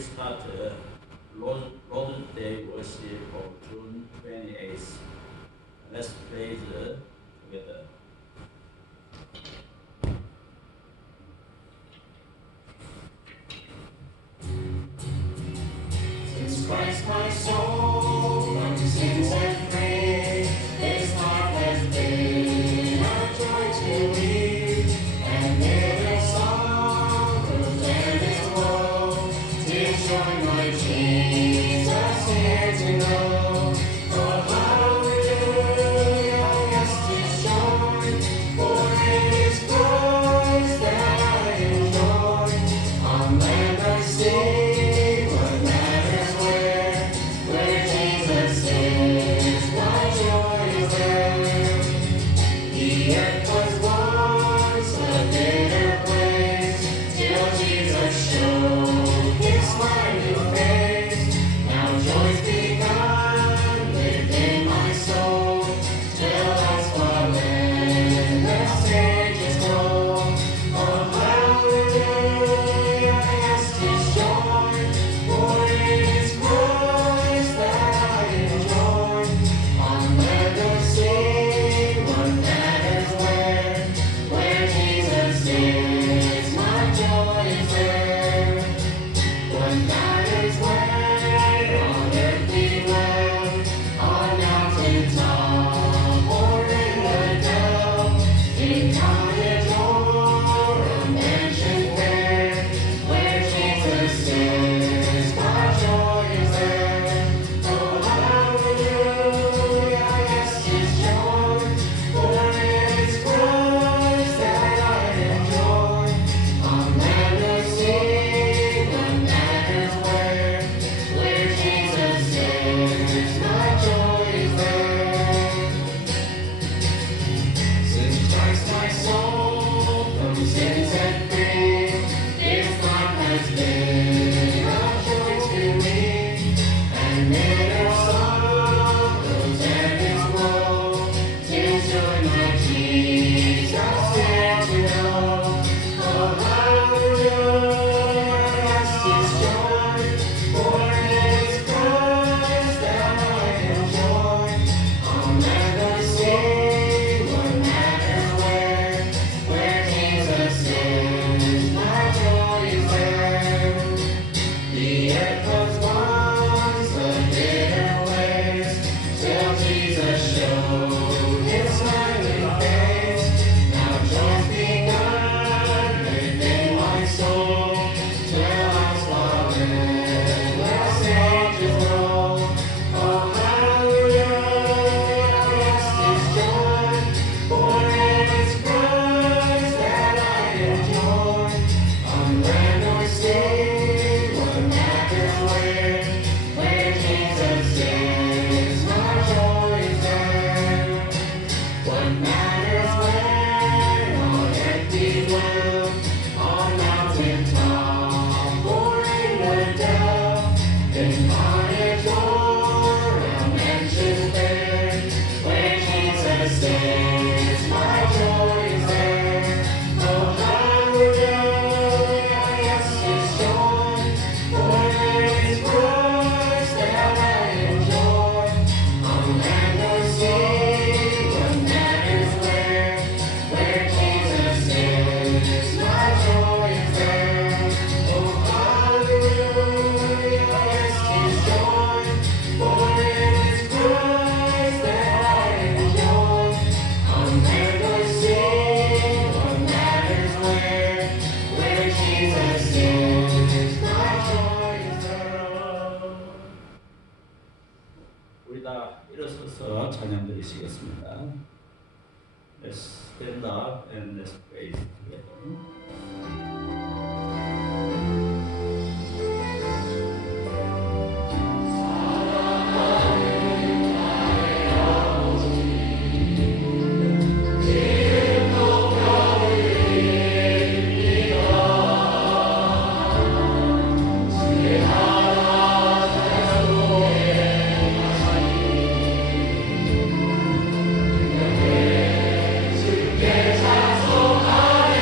start Lord's Day worship of June 28th. Let's praise together. Since Christ my soul from sin set free, His heart has been a joy to me, and every sorrow and its woe, 'tis joy my Jesus here to know. Oh hallelujah, yes 'tis joy, for it is Christ that I enjoy, on land or sea. 우리 다 일어서서 찬양 드리시겠습니다. Let's stand up and let's praise together. 주께 찬송하리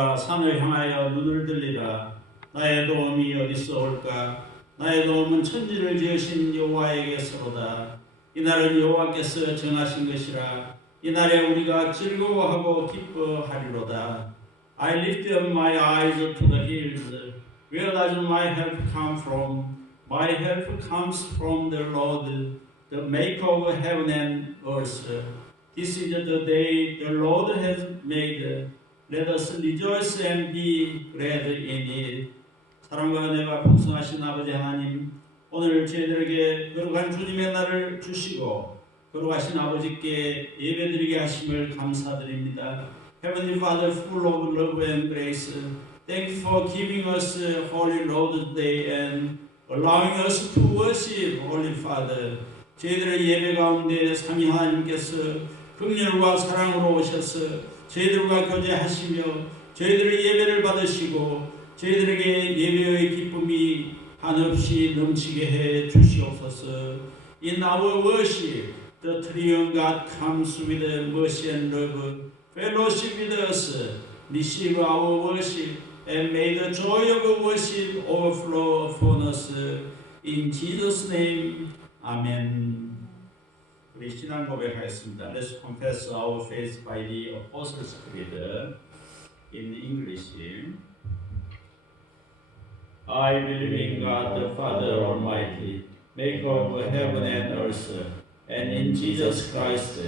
내가 산을 향하여 눈을 들리라. 나의 도움이 어디서 올까? 나의 도움은 천지를 지으신 여호와에게서로다. 이날은 여호와께서 정하신 것이라. 이날에 우리가 즐거워하고 기뻐하리로다. I lift up my eyes to the hills. Where does my help come from? My help comes from the Lord, the maker of heaven and earth. This is the day the Lord has made. Let us rejoice and be glad in it. 사랑과 은혜가 풍성하신 아버지 하나님, 오늘 저희들에게 거룩한 주님의 날을 주시고 거룩하신 아버지께 예배드리게 하심을 감사드립니다. Heavenly Father, full of love and grace, thank you for giving us Holy Lord's Day and allowing us to worship Holy Father. 저희들의 예배 가운데 삼위 하나님께서 긍휼과 사랑으로 오셔서 저희들과 교제하시며 저희들의 예배를 받으시고 저희들에게 예배의 기쁨이 한없이 넘치게 해 주시옵소서. In our worship, the triune God comes with mercy and love, fellowship with us, receive our worship, and may the joy of worship overflow upon us. In Jesus' name, Amen. 우리 신앙 고백하겠습니다. Let's confess our faith by the Apostles' Creed in English. I believe in God the Father Almighty, maker of heaven and earth, and in Jesus Christ,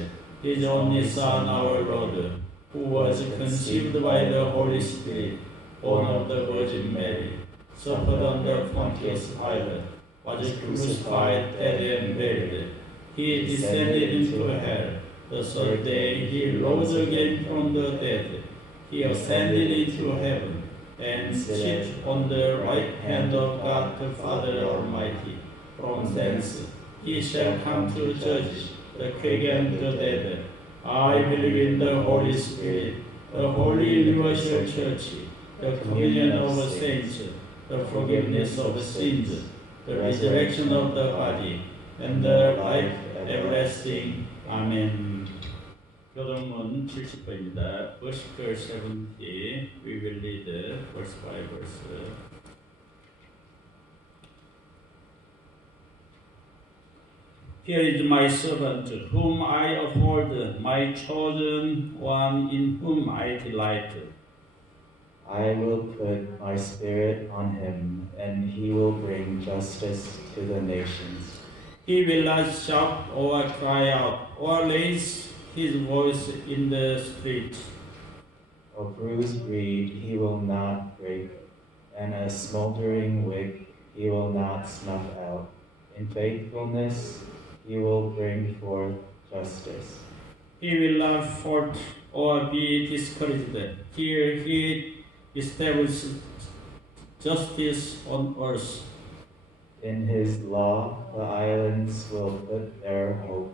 His only Son, our Lord, who was conceived by the Holy Spirit, born of the Virgin Mary, suffered under Pontius Pilate, was crucified, dead, and buried. He descended into hell. The third day He rose again from the dead. He ascended into heaven and sits on the right hand of God the Father Almighty. From thence He shall come to judge the quick and the dead. I believe in the Holy Spirit, the holy universal church, the communion of the saints, the forgiveness of sins, the resurrection of the body, and the life everlasting. Amen. 교동문 70번입니다. Verse 70. We will read verse by verse. Here is my servant, whom I uphold, my chosen one, in whom I delight. I will put my spirit on him, and he will bring justice to the nations. He will not shout or cry out, or raise his voice in the street. A bruised reed he will not break, and a smoldering wick he will not snuff out. In faithfulness he will bring forth justice. He will not fault or be discouraged. Here he establishes justice on earth. In his law the islands will put their hope.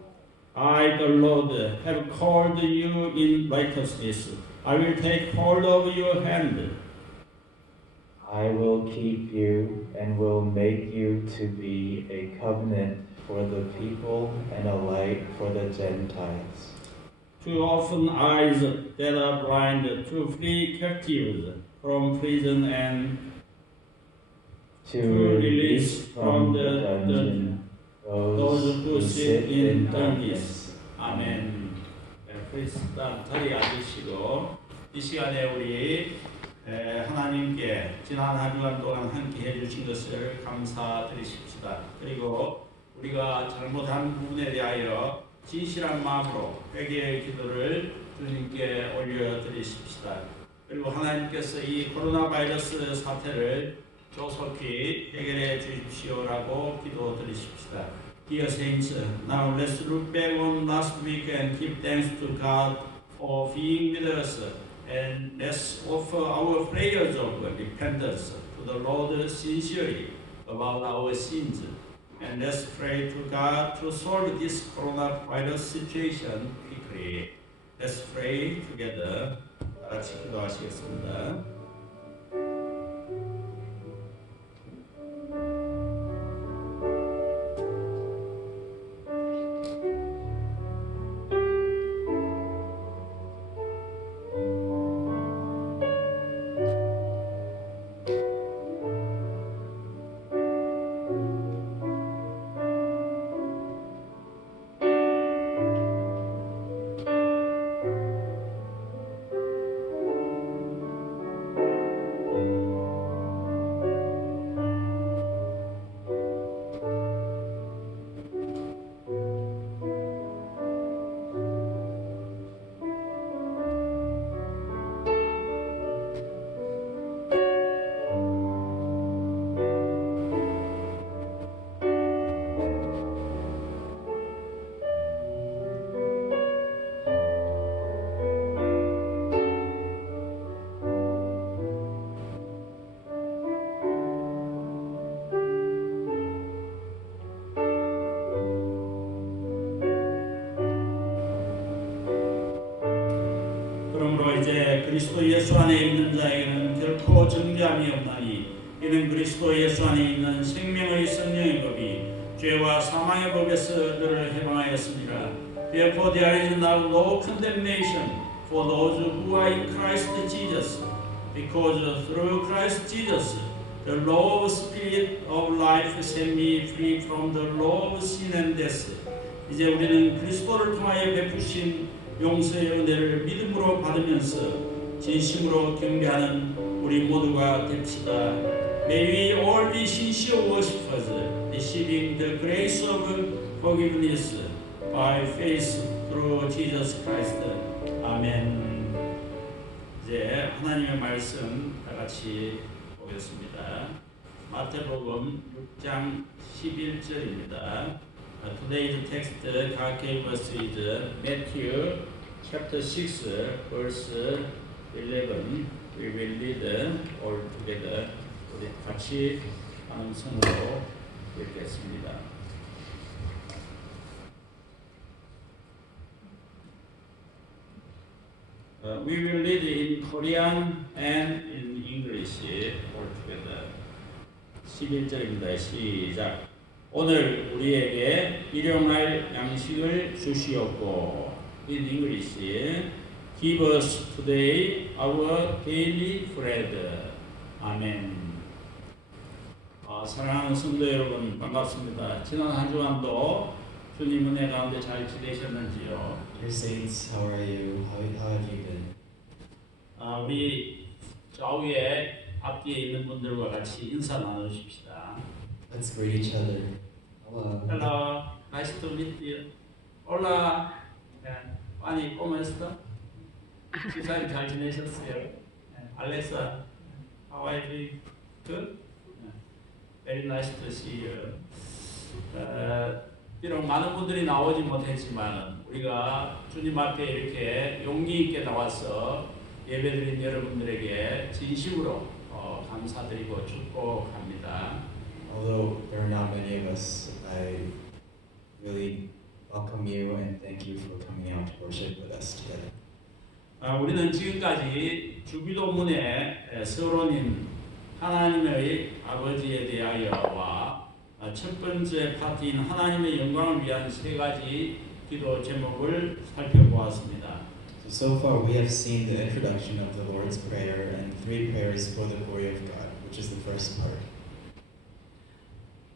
I, the Lord, have called you in righteousness. I will take hold of your hand. I will keep you and will make you to be a covenant for the people and a light for the Gentiles. To open eyes that are blind, to free captives from prison, and to release from the dungeon those who sit in darkness. 아멘. 프리스 자리에 앉으시고 이 시간에 우리 하나님께 지난 한 주간 동안 함께 해주신 것을 감사드리십시다. 그리고 우리가 잘못한 부분에 대하여 진실한 마음으로 회개의 기도를 주님께 올려드리십시다. 그리고 하나님께서 이 코로나 바이러스 사태를 조속히 해결해 주십시오라고 기도드리십시다. Dear saints, now let's look back on last week and give thanks to God for being with us, and let's offer our prayers of repentance to the Lord sincerely about our sins, and let's pray to God to solve this coronavirus situation quickly. Let's pray together. 다 같이 기도하시겠습니다. 그리스도 예수 안에 있는 자에게는 결코 정죄함이 없나니 이는 그리스도 예수 안에 있는 생명의 성령의 법이 죄와 사망의 법에서 너를 해방하였습니다. Therefore there is now no condemnation for those who are in Christ Jesus, because through Christ Jesus the law of spirit of life set me free from the law of sin and death. 이제 우리는 그리스도를 통하여 베푸신 용서의 은혜를 믿음으로 받으면서 진심으로 경배하는 우리 모두가 됩시다. May we all be sincere worshippers, receiving the grace of forgiveness by faith through Jesus Christ. 아멘. 이제 하나님의 말씀 다 같이 보겠습니다. 마태복음 6장 11절입니다. Today's text God gave us is Matthew chapter 6 verse 11. We will read all together. 우리 같이 함성으로 읽겠습니다. We will read in Korean and in English all together. 11절입니다. 시작. 오늘 우리에게 일용할 양식을 주시옵고. In English, give us today our daily bread. 아멘. 사랑하는 성도 여러분 반갑습니다. 지난 한 주간도 주님 은혜 가운데 잘 지내셨는지요? Dear saints, how are you? How have you been? 우리 좌우에 앞뒤에 있는 분들과 같이 인사 나누십시다. Let's greet each other. Hello. Hello, nice to meet you. Hola, 아니 ¿cómo está? 지사님 잘 지내셨어요? 알렉사, how are you doing? Good? Very nice to see you. 비록 많은 분들이 나오지 못했지만 우리가 주님 앞에 이렇게 용기 있게 나와서 예배드린 여러분들에게 진심으로 감사드리고 축복합니다. Although there are not many of us, I really welcome you and thank you for coming out to worship with us together. 우리는 지금까지 주기도문의 서론인 하나님의 아버지에 대하여와 첫 번째 파트인 하나님의 영광을 위한 세 가지 기도 제목을 살펴보았습니다. So far we have seen the introduction of the Lord's Prayer and three prayers for the glory of God, which is the first part.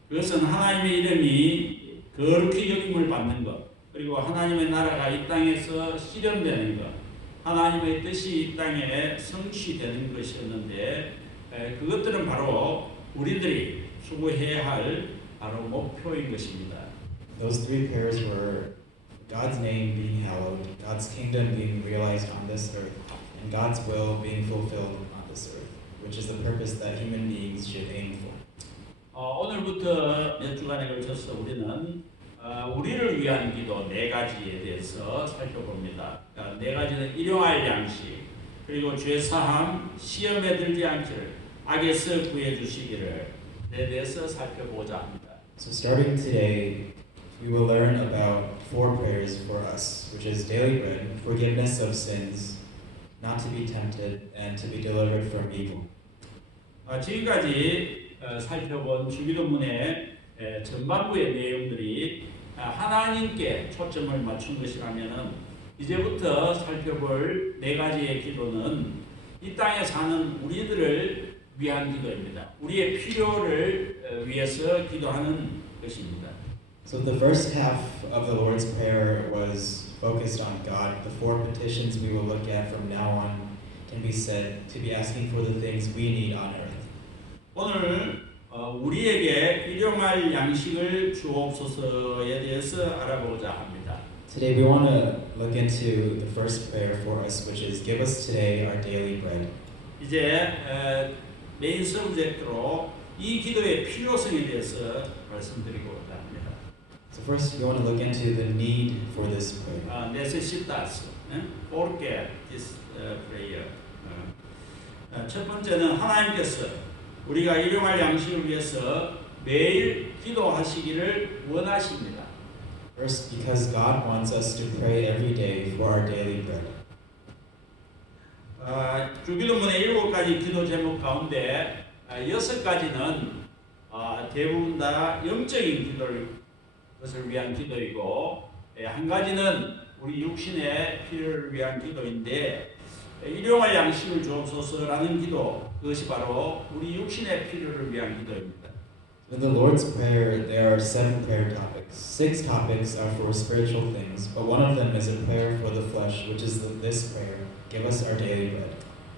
그것은 하나님의 이름이 거룩히 여김을 받는 것, 그리고 하나님의 나라가 이 땅에서 실현되는 것, 하나님의 뜻이 이 땅에 성취되는 것이었는데 그것들은 바로 우리들이 추구해야 할 바로 목표인 것입니다. Those three prayers were God's name being hallowed, God's kingdom being realized on this earth, and God's will being fulfilled on this earth, which is the purpose that human beings should aim for. 오늘부터 몇 주간에 걸쳐서 우리는 우리를 위한 기도 네 가지에 대해서 살펴봅니다. 네 가지는 일용할 양식, 그리고 죄사함, 시험에 들지 않기를, 악에서 구해 주시기를 에 대해서 살펴보자 합니다. So starting today, we will learn about four prayers for us, which is daily bread, forgiveness of sins, not to be tempted, and to be delivered from evil. 지금까지 살펴본 주기도문의 전반부의 내용들이 하나님께 초점을 맞춘 것이라면은 이제부터 살펴볼 네 가지의 기도는 이 땅에 사는 우리들을 위한 기도입니다. 우리의 필요를 위해서 기도하는 것입니다. So the first half of the Lord's Prayer was focused on God. The four petitions we will look at from now on can be said to be asking for the things we need on earth. 오늘 우리에게 일용할 양식을 주옵소서에 대해서 알아보고자 합니다. Today we want to look into the first prayer for us, which is give us today our daily bread. 이제 메인 서브젝트로 이 기도의 필요성에 대해서 말씀드리고자 합니다. So first we want to look into the need for this prayer. necesitas, ¿por qué this prayer? 첫 번째는 하나님께서 우리가 일용할 양식을 위해서 매일 기도하시기를 원하십니다. First, because God wants us to pray every day for our daily bread. 주기도문의 7가지 기도 제목 가운데 6가지는 대부분 다 영적인 것을 위한 기도이고, 한 가지는 우리 육신의 필요를 위한 기도인데, 일용할 양식을 주옵소서라는 기도, 그것이 바로 우리 육신의 필요를 위한 기도입니다. In the Lord's Prayer, there are 7 prayer topics. 6 topics are for spiritual things, but one of them is a prayer for the flesh, which is this prayer, give us our daily bread.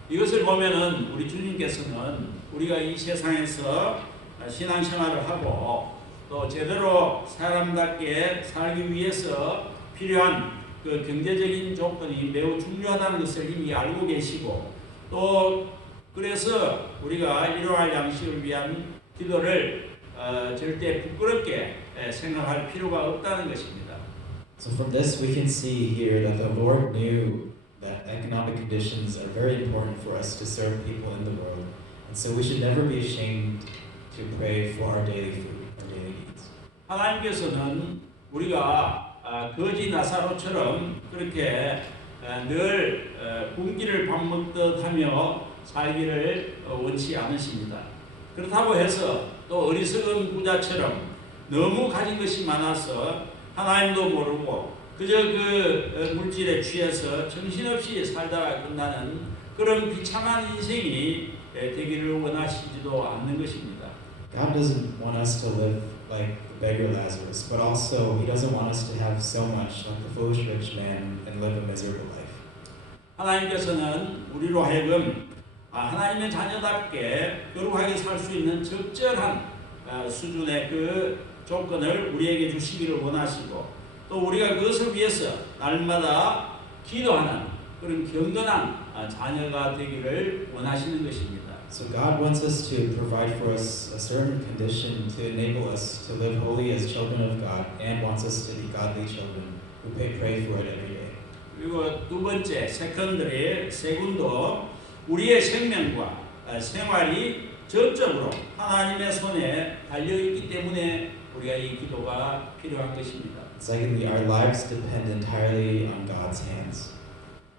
이것을 보면은 우리 주님께서는 우리가 이 세상에서 신앙생활을 하고 또 제대로 사람답게 살기 위해서 필요한 그 경제적인 조건이 매우 중요하다는 것을 이미 알고 계시고, 또 그래서 우리가 일용할 양식을 위한 기도를 절대 부끄럽게 생각할 필요가 없다는 것입니다. So from this we can see here that the Lord knew that economic conditions are very important for us to serve people in the world. And so we should never be ashamed to pray for our daily food, our daily needs. 하나님께서는 우리가 거지 나사로처럼 그렇게 늘 굶기를 밥 먹듯 하며 살기를 원치 않으십니다. 그렇다고 해서 또 어리석은 부자처럼 너무 가진 것이 많아서 하나님도 모르고 그저 그 물질에 취해서 정신없이 살다가 끝나는 그런 비참한 인생이 되기를 원하시지도 않는 것입니다. God doesn't want us to live like the beggar Lazarus, but also He doesn't want us to have so much like the foolish rich man and live a miserable life. 하나님께서는 우리로 하여금 하나님의 자녀답게 거룩하게 살 수 있는 적절한 수준의 그 조건을 우리에게 주시기를 원하시고, 또 우리가 그것을 위해서 날마다 기도하는 그런 경건한 자녀가 되기를 원하시는 것입니다. So God wants us to provide for us a certain condition to enable us to live holy as children of God, and wants us to be godly children who pray for it every day. 그리고 두 번째, 세군도 우리의 생명과 생활이 전적으로 하나님의 손에 달려있기 때문에 우리가 이 기도가 필요한 것입니다. Secondly, our lives depend entirely on God's hands.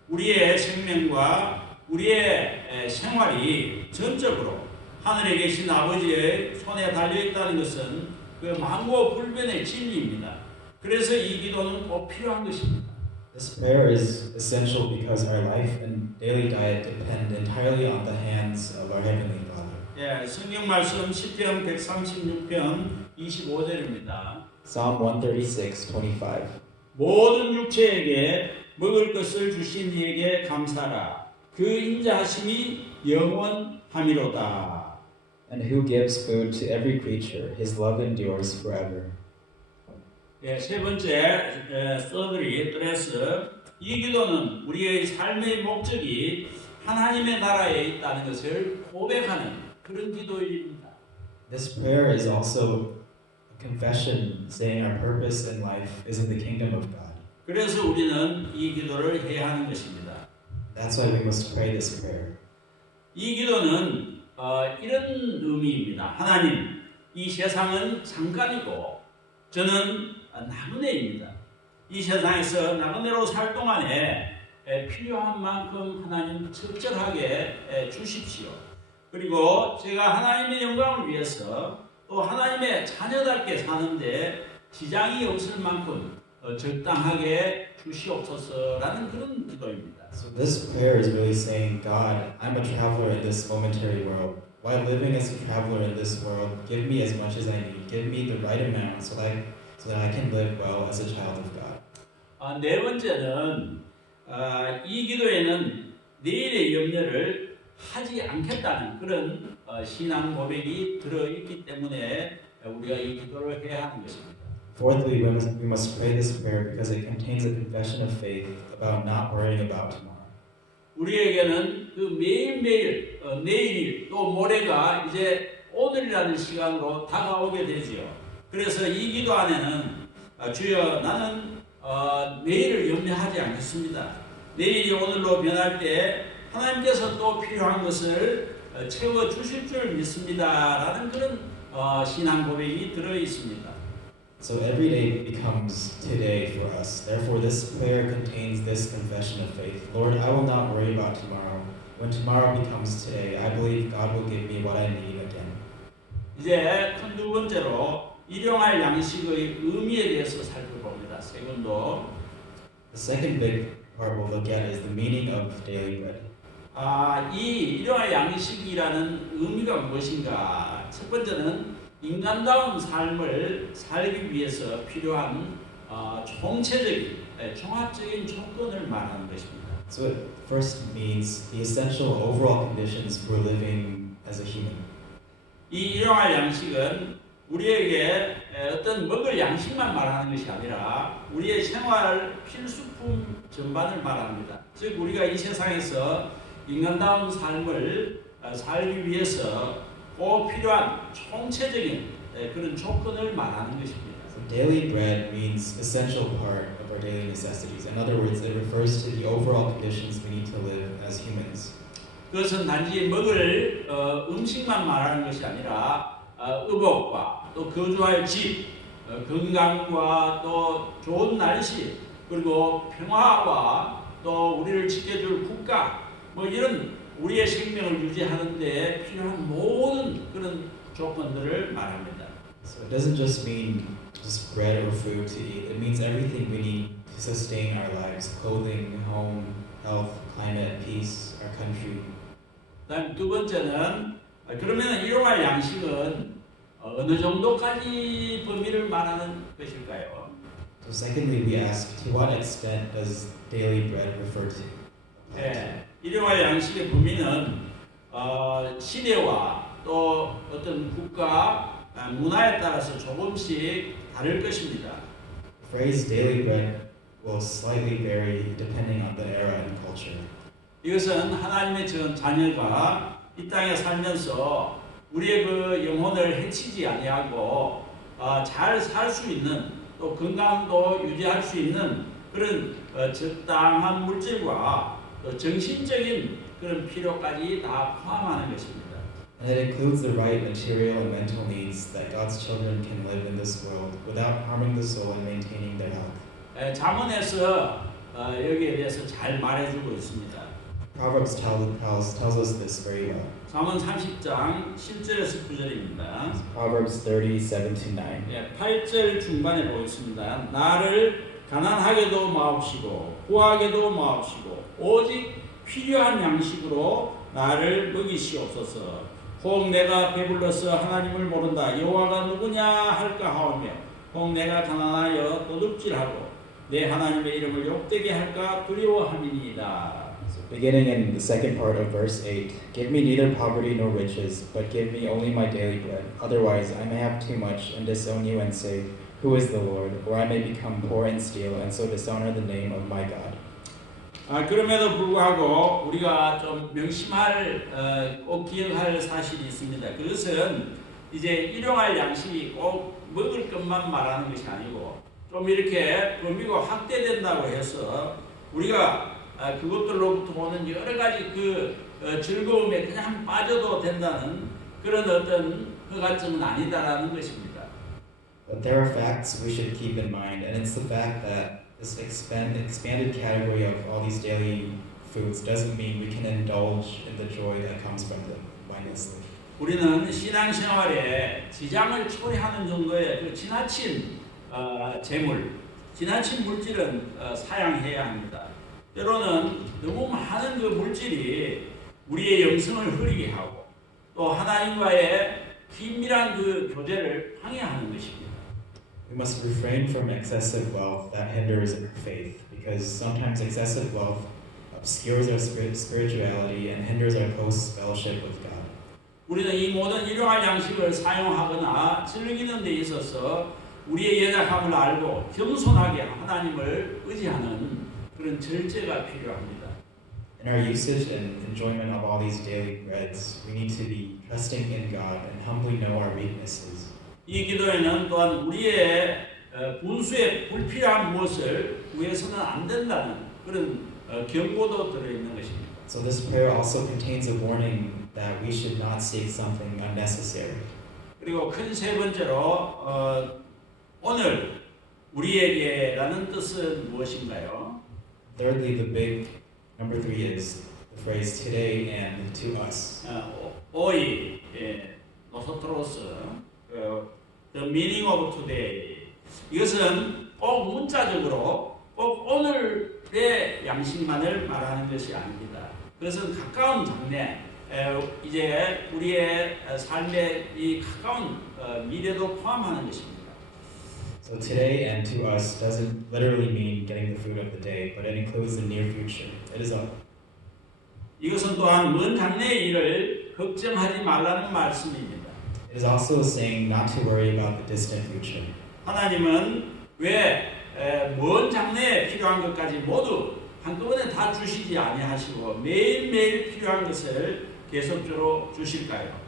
우리의 생명과 우리의 생활이 전적으로 하늘에 계신 아버지의 손에 달려있다는 것은 그 만고불변의 진리입니다. 그래서 이 기도는 꼭 필요한 것입니다. This prayer is essential because our life and daily diet depend entirely on the hands of our Heavenly Father. 예, 성경 말씀 시편 136편 25절입니다. Psalm 136:25. 모든 육체에게 먹을 것을 주신 이에게 감사라. 그 인자하심이 영원함이로다. And who gives food to every creature, His love endures forever. 예, 세 번째 서드리 드레스, 이 기도는 우리의 삶의 목적이 하나님의 나라에 있다는 것을 고백하는 그런 기도입니다. This prayer is also a confession saying our purpose in life is in the kingdom of God. 그래서 우리는 이 기도를 해야 하는 것입니다. That's why we must pray this prayer. 이 기도는 이런 의미입니다. 하나님, 이 세상은 잠깐이고 저는 나그네입니다. 이 세상에서 나그네로 살 동안에 필요한 만큼 하나님 적절하게 주십시오. 그리고 제가 하나님의 영광을 위해서 또 하나님의 자녀답게 사는데 지장이 없을 만큼 적당하게 주시옵소서라는 그런 기도입니다. So this prayer is really saying, God, I'm a traveler in this momentary world. While living as a traveler in this world, give me as much as I need. Give me the right amount so that I can live well as a child of God. 네 번째는 이 기도에는 내일의 염려를 하지 않겠다는 그런 신앙 고백이 들어있기 때문에 우리가 이 기도를 해야 하는 것입니다. Fourthly, we must pray this prayer because it contains a confession of faith about not worrying about tomorrow. 우리에게는 그 매일매일 내일 또 모레가 이제 오늘이라는 시간으로 다가오게 되지요. 그래서 이 기도 안에는 주여 나는 내일을 염려하지 않겠습니다. 내일이 오늘로 변할 때 하나님께서 또 필요한 것을 채워주실 줄 믿습니다. 라는 그런 신앙 고백이 들어있습니다. So every day becomes today for us. Therefore, this prayer contains this confession of faith. Lord, I will not worry about tomorrow. When tomorrow becomes today, I believe God will give me what I need again. 이제 큰 두 번째로 일용할 양식의 의미에 대해서 살펴봅니다. 세컨도 The second big part we'll look at is the meaning of daily bread. 이 일용할 양식이라는 의미가 무엇인가? 첫 번째는 인간다운 삶을 살기 위해서 필요한 총체적인, 종합적인 조건을 말하는 것입니다. So it first means the essential overall conditions for living as a human. 이 일용할 양식은 우리에게 어떤 먹을 양식만 말하는 것이 아니라 우리의 생활 필수품 전반을 말합니다. 즉 우리가 이 세상에서 인간다운 삶을 살기 위해서 꼭 필요한 총체적인 그런 조건을 말하는 것입니다. So daily bread means essential part of our daily necessities. In other words, it refers to the overall conditions we need to live as humans. 그것은 단지 먹을 음식만 말하는 것이 아니라 의복과 또 거주할 집, 건강과 또 좋은 날씨 그리고 평화와 또 우리를 지켜줄 국가 뭐 이런 우리의 생명을 유지하는 데 필요한 모든 그런 조건들을 말합니다. So it doesn't just mean just bread or food to eat. It means everything we need to sustain our lives: clothing, home, health, climate, peace, our country. 그다음 두 번째는 그러면 일용할 양식은 어느 정도까지 범위를 말하는 것일까요? So secondly, we ask, to what extent does daily bread refer to? 일용할 양식의 범위는 시대와 또 어떤 국가 문화에 따라서 조금씩 다를 것입니다. The phrase daily bread will slightly vary depending on the era and culture. 이것은 하나님의 자녀가 이 땅에 살면서 우리의 그 영혼을 해치지 아니하고 잘 살 수 있는 또 건강도 유지할 수 있는 그런 적당한 물질과 또 정신적인 그런 필요까지 다 포함하는 것입니다. And it includes the right material and mental needs that God's children can live in this world without harming the soul and maintaining their health. 잠언에서 여기에 대해서 잘 말해주고 있습니다. Proverbs tells us this very well. 잠언 30장 7절에서 9절입니다. Proverbs 30:7-9. 8절 중반에 보겠습니다. 나를 가난하게도 마옵시고 구하게도 마옵시고 오직 필요한 양식으로 나를 먹이시옵소서. 혹 내가 배불러서 하나님을 모른다 여호와가 누구냐 할까 하오며 혹 내가 가난하여 도둑질하고 내 하나님의 이름을 욕되게 할까 두려워함이니이다. Beginning in the second part of verse 8, give me neither poverty nor riches, but give me only my daily bread. Otherwise I may have too much and disown you and say, who is the Lord? Or I may become poor and steal and so dishonor the name of my God. 그럼에도 불구하고 우리가 좀 명심할 꼭 기억할 사실이 있습니다. 그것은 이제 일용할 양식이 꼭 먹을 것만 말하는 것이 아니고 좀 이렇게 범위가 확대된다고 해서 우리가 그것들로부터 오는 여러 가지 그 즐거움에 그냥 빠져도 된다는 그런 어떤 허가증은 아니다라는 것입니다. But there are facts we should keep in mind, and it's the fact that this expanded category of all these daily foods doesn't mean we can indulge in the joy that comes from them mindlessly. 우리는 신앙생활에 지장을 초래하는 정도의 그 지나친 재물, 지나친 물질은 사양해야 합니다. 때로는 너무 많은 그 물질이 우리의 영성을 흐리게 하고 또 하나님과의 긴밀한 그 교제를 방해하는 것입니다. We must refrain from excessive wealth that hinders our faith, because sometimes excessive wealth obscures our spirituality and hinders our close fellowship with God. 우리는 이 모든 일용할 양식을 사용하거나 즐기는 데 있어서 우리의 연약함을 알고 겸손하게 하나님을 의지하는 그런 절제가 필요합니다. In our usage and enjoyment of all these daily breads, we need to be trusting in God and humbly know our weaknesses. 이 기도에는 또한 우리의 분수에 불필요한 무엇을 구해서는 안 된다는 그런 경고도 들어있는 것입니다. So this prayer also contains a warning that we should not seek something unnecessary. 그리고 큰 세 번째로 오늘 오늘 우리에게라는 뜻은 무엇인가요? Thirdly, the big number 3 is the phrase today and to us. Hoy, nosotros, the meaning of today. 이것은 꼭 문자적으로 꼭 오늘의 양식만을 말하는 것이 아닙니다. 그것은 가까운 장래, 이제 우리의 삶의 이 가까운 미래도 포함하는 것입니다. So today and to us doesn't literally mean getting the food of the day, but it includes the near future. It is a 이것은 또한 먼 장래의 일을 걱정하지 말라는 말씀입니다. It is also saying not to worry about the distant future. 하나님은 왜 먼 장래에 필요한 것까지 모두 한꺼번에 다 주시지 아니하시고 매일매일 필요한 것을 계속적으로 주실까요?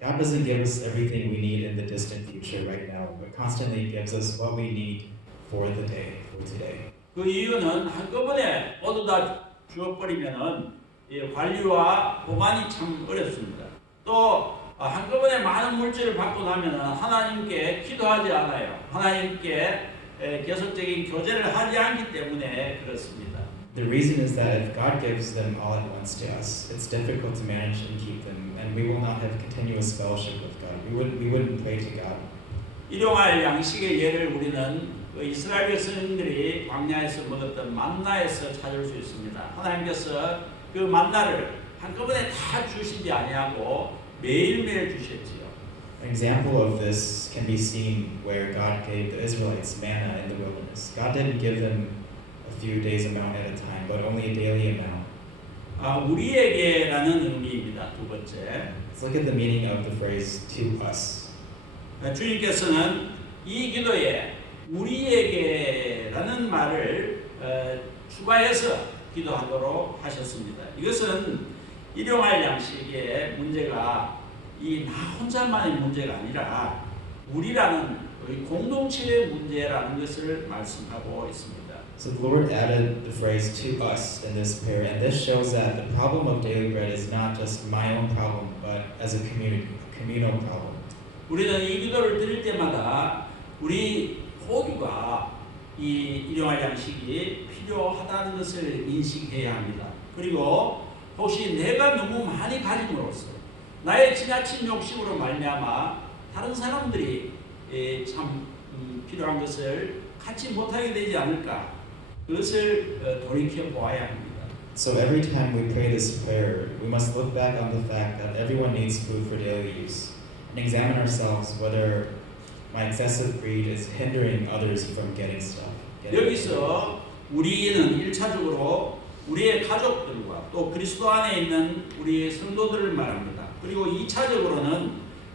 God doesn't give us everything we need in the distant future right now, but constantly gives us what we need for the day, for today. 그 이유는 한꺼번에 모두 다 주어버리면은 관리와 보관이 참 어렵습니다. 또 한꺼번에 많은 물질을 받고 나면은 하나님께 기도하지 않아요. 하나님께 계속적인 교제를 하지 않기 때문에 그렇습니다. The reason is that if God gives them all at once to us, it's difficult to manage and keep them, and we will not have continuous fellowship with God. We wouldn't pray to God. 일용할 양식의 예를 우리는 그 이스라엘 백성들이 광야에서 먹었던 만나에서 찾을 수 있습니다. 하나님께서 그 만나를 한꺼번에 다 주시지 아니하고 매일매일 주셨지요. An example of this can be seen where God gave the Israelites manna in the wilderness. God didn't give them a few days amount at a time, but only a daily amount. 우리에게라는 의미입니다. 두 번째. Let's look at the meaning of the phrase to us. 주님께서는 이 기도에 우리에게라는 말을 추가해서 기도하도록 하셨습니다. 이것은 일용할 양식의 문제가 나 혼자만의 문제가 아니라 우리라는 공동체의 문제라는 것을 말씀하고 있습니다. So the Lord added the phrase to us in this prayer, and this shows that the problem of daily bread is not just my own problem, but as a communal problem. 우리는 이 기도를 드릴 때마다 우리 모두가 이 일용할 양식이 필요하다는 것을 인식해야 합니다. 그리고 혹시 내가 너무 많이 가짐으로써 나의 지나친 욕심으로 말미암아 다른 사람들이 참 필요한 것을 갖지 못하게 되지 않을까 그것을 돌이켜 보아야 합니다. So every time we pray this prayer, we must look back on the fact that everyone needs food for daily use and examine ourselves whether my excessive greed is hindering others from getting stuff. 여기서 우리는 1차적으로 우리의 가족들과 또 그리스도 안에 있는 우리 성도들을 말합니다. 그리고 2차적으로는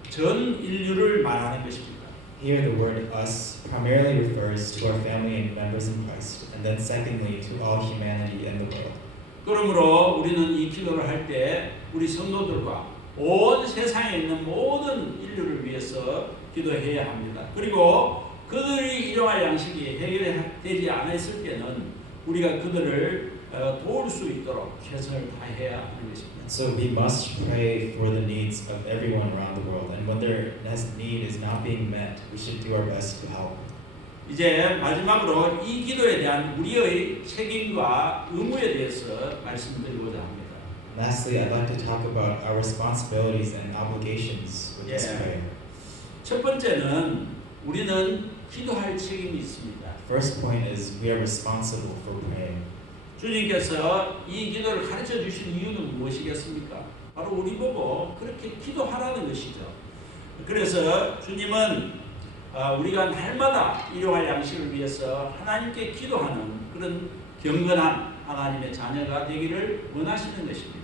전 인류를 말하는 것입니다. Here the word us primarily refers to our family and members in Christ, and then secondly to all humanity in the world. 그러므로 우리는 이 기도를 할 때 우리 성도들과 온 세상에 있는 모든 인류를 위해서 기도해야 합니다. 그리고 그들이 일용할 양식이 해결되지 않았을 때는 우리가 그들을 도울 수 있도록 최선을 다해야 하는 것입니다. So we must pray for the needs of everyone around the world, and when their need is not being met, we should do our best to help. 이제 마지막으로 이 기도에 대한 우리의 책임과 의무에 대해서 말씀드리고자 합니다. Lastly, I'd like to talk about our responsibilities and obligations with this prayer. 첫 번째는 우리는 기도할 책임이 있습니다. First point is we are responsible for praying. 주님께서 이 기도를 가르쳐 주신 이유는 무엇이겠습니까? 바로 우리 보고 그렇게 기도하라는 것이죠. 그래서 주님은 우리가 날마다 일용할 양식을 위해서 하나님께 기도하는 그런 경건한 하나님의 자녀가 되기를 원하시는 것입니다.